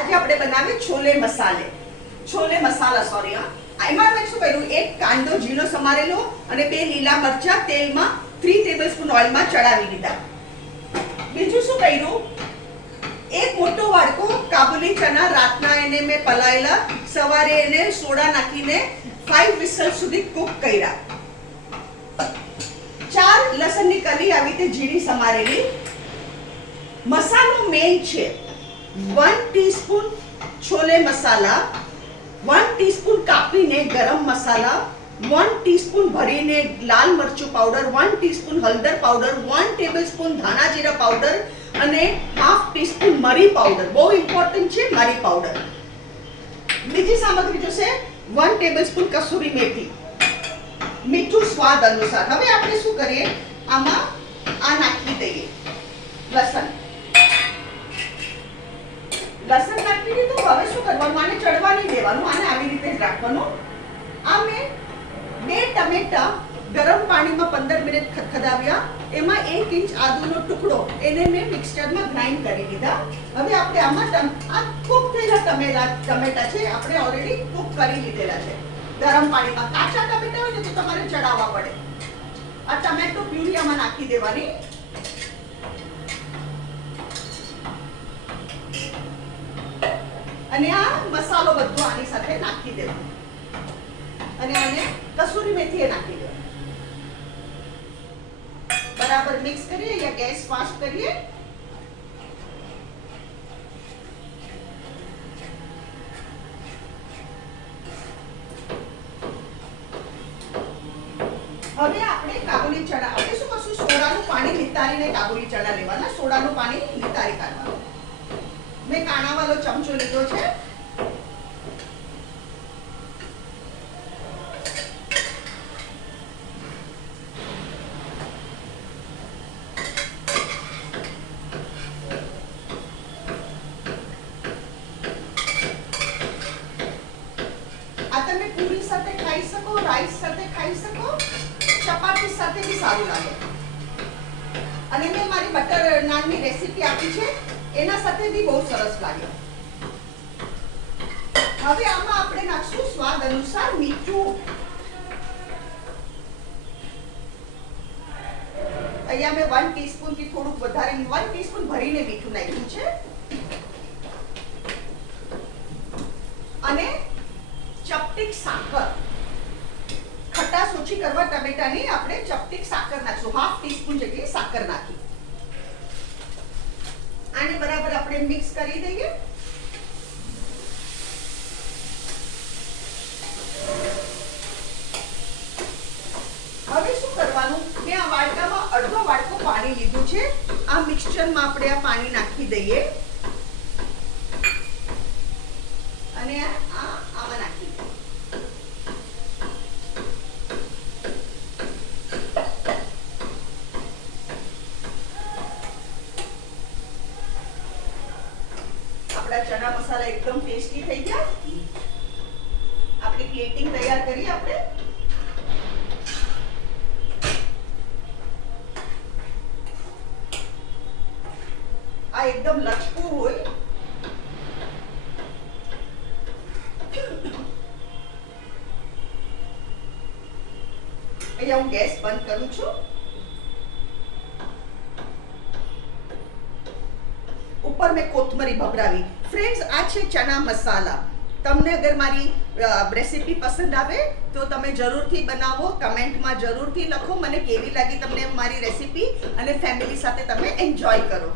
આજે આપણે બનાવીએ છોલે મસાલે. છોલે મસાલા સોરી એમાં મેં શું કર્યું, એક કાંદો ઝીણો સમારેલો અને 2 લીલા મરચા તેલમાં 3 ટેબલસ્પૂન ઓઇલમાં ચડાવી દીધા. બીજું શું કર્યું, એક મોટો વાડકો કાબુલી ચના રાતના એને મેં પલાયેલા, સવારે એને સોડા નાખીને 5 વિસલ સુધી કુક કર્યા. 4 લસણની કલી આવી રીતે ઝીણી સમારેલી. મસાલો મેઇન છે 1 ટીસ્પૂન છોલે મસાલા, 1 ટીસ્પૂન કાપીને ગરમ મસાલા, 1 ટીસ્પૂન ભરીને લાલ મરચું પાવડર, 1 ટીસ્પૂન હળદર પાવડર, 1 ટેબલસ્પૂન ધાણા જીરા પાવડર અને હાફ ટીસ્પૂન મરી પાવડર. બહુ ઇમ્પોર્ટન્ટ છે મરી પાવડર. બીજી સામગ્રી જોશે 1 ટેબલસ્પૂન કસૂરી મેથી, મીઠું સ્વાદ અનુસાર. હવે આપણે શું કરીએ, આમાં આ નાખી દઈએ લસણ. લસણ નાખી દીધું. હવે શું કરવાનું, આને ચડવા નહીં દેવાનું, આને આવી રીતે જ રાખવાનું. આ મેં 2 ટમેટા ગરમ પાણીમાં 15 મિનિટ ખદખદાવ્યા. એમાં 1 ઇંચ આદુનો ટુકડો એને મેં મિક્સચરમાં ગ્રાઇન્ડ કરી દીધા. હવે આપણે આમાં આ કુક થયેલા ટમેટા છે, આપણે ઓલરેડી કુક કરી લીધેલા છે ગરમ પાણીમાં. કાચા ટમેટા હોય ને તો તમારે ચડાવવા પડે. આ ટમેટો પ્યુરી આમાં નાખી દેવાની. અને આ મસાલો બધો આની સાથે નાખી દેવાનો અને આને કસૂરી મેથી નાખી દેવાનું. બરાબર મિક્સ કરીએ या ગેસ ફાસ્ટ કરીએ. હવે આપણે કાબુલી ચણા, આપણે શું કરશું, સોડાનું પાણી નિતારીને કાબુલી ચણા લેવાના. સોડાનું પાણી નિતારી કાઢવાનું. મેં કાણા વાળો ચમચો લીધો છે. આ તમે પૂરી સાથે ખાઈ શકો, રાઈસ સાથે ખાઈ શકો, ચપાતી સાથે બી સારું લાગે. અને મેં મારી બટર નાનની રેસીપી આપી છે, એના સાથે બી બહુ સરસ લાગે. હવે આમાં આપણે નાખશું સ્વાદ અનુસાર મીઠું. અહીંયા મેં 1 ટીસ્પૂન થી થોડુંક વધારે 1 ટીસ્પૂન ભરીને મીઠું નાખ્યું છે. અને ચપટીક સાકર, ખટાશ ઓછી કરવા ટમેટાની આપણે ચપટીક સાકર નાખશું. હાફ ટીસ્પૂન જેટલી સાકર નાખી આને બરાબર આપણે મિક્સ કરી દઈએ. હવે શું કરવાનું, મેં આ વાડકામાં અડધો વાડકો પાણી લીધું છે. આ મિક્સચરમાં આપણે આ પાણી નાખી દઈએ અને આમાં નાખી દઈએ. ચણા મસાલા એકદમ ટેસ્ટી થઈ ગયા. આપણી પ્લેટિંગ તૈયાર કરી આપણે. આ એકદમ લચકું હોય. અહીંયા હું ગેસ બંધ કરું છું. ઉપર મેં કોથમરી ભભરાવી. ફ્રેન્ડ્સ, આ છે ચણા મસાલા. તમને અગર મારી રેસીપી પસંદ આવે તો તમે જરૂરથી બનાવો. કમેન્ટમાં જરૂરથી લખો મને કેવી લાગી તમને મારી રેસીપી, અને ફેમિલી સાથે તમે એન્જોય કરો.